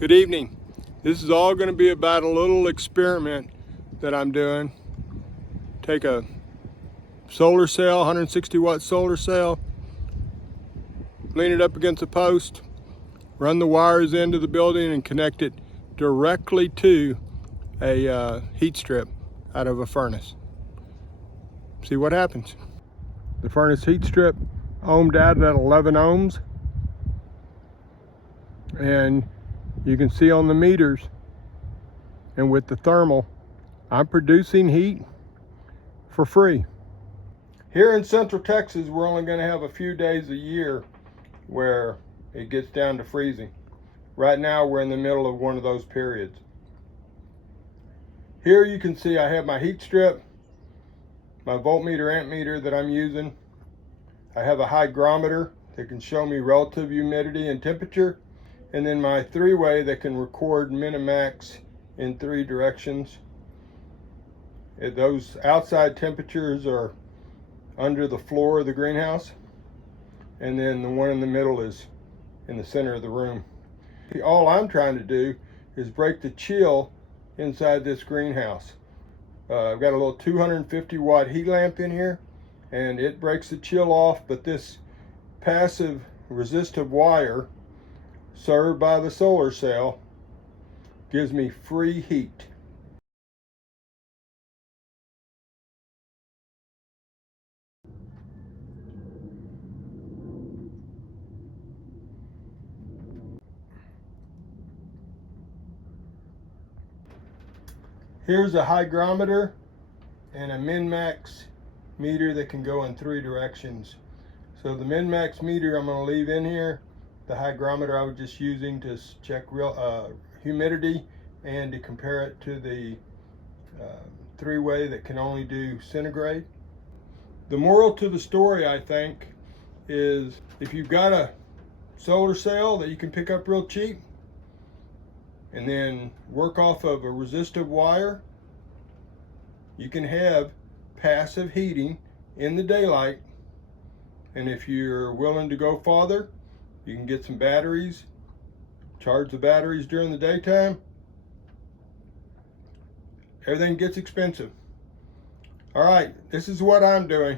Good evening. This is all going to be about a little experiment that I'm doing. Take a solar cell, 160 watt solar cell, lean it up against a post, run the wires into the building and connect it directly to a heat strip out of a furnace. See what happens. The furnace heat strip ohmed out at 11 ohms, and you can see on the meters and with the thermal, I'm producing heat for free. Here in Central Texas, we're only going to have a few days a year where it gets down to freezing. Right now, we're in the middle of one of those periods. Here you can see I have my heat strip, my voltmeter, ammeter that I'm using. I have a hygrometer that can show me relative humidity and temperature, and then my three-way that can record min and max in 3 directions. Those outside temperatures are under the floor of the greenhouse, and then the one in the middle is in the center of the room. All I'm trying to do is break the chill inside this greenhouse. I've got a little 250 watt heat lamp in here, and it breaks the chill off, but this passive resistive wire served by the solar cell gives me free heat. Here's a hygrometer and a min-max meter that can go in 3 directions. So the min-max meter I'm going to leave in here. The hygrometer I was just using to check real humidity and to compare it to the three-way that can only do centigrade. The moral to the story, I think, is if you've got a solar cell that you can pick up real cheap and then work off of a resistive wire, you can have passive heating in the daylight. And if you're willing to go farther, you can get some batteries, charge the batteries during the daytime. Everything gets expensive. All right, this is what I'm doing.